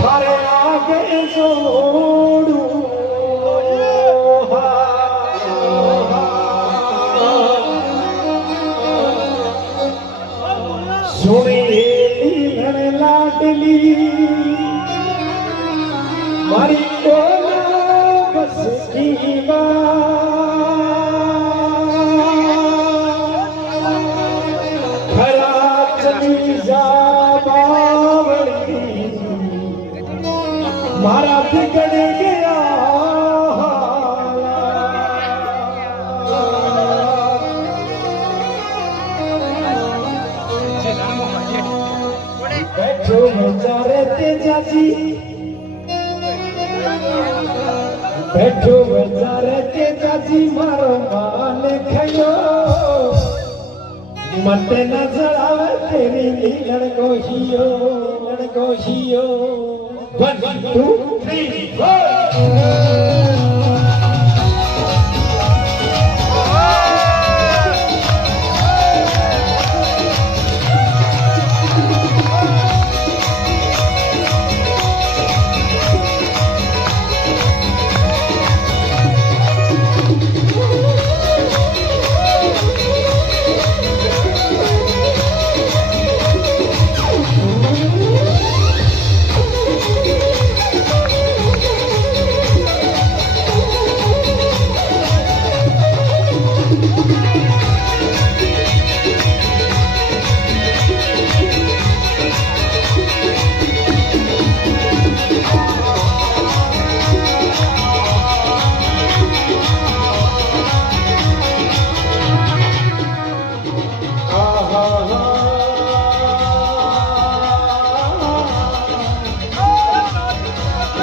थारे आगे जोड़ू सुनी लीलन लाडली मारी कोला बस की खरा चली जा बावली मारा बिगड़ गया बैठो बेचारे तेजाजी बैठो बेचारे तेजाजी मारो मान खयो मते न जड़ावे तेरी लीलन गोशियो 1 2 3 4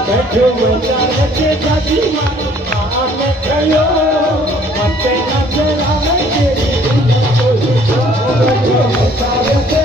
बैठो बेचारे तेजाजी मारो मान खयो मते न जड़ावे तेरी लीलन गोशियो बैठो बेचारे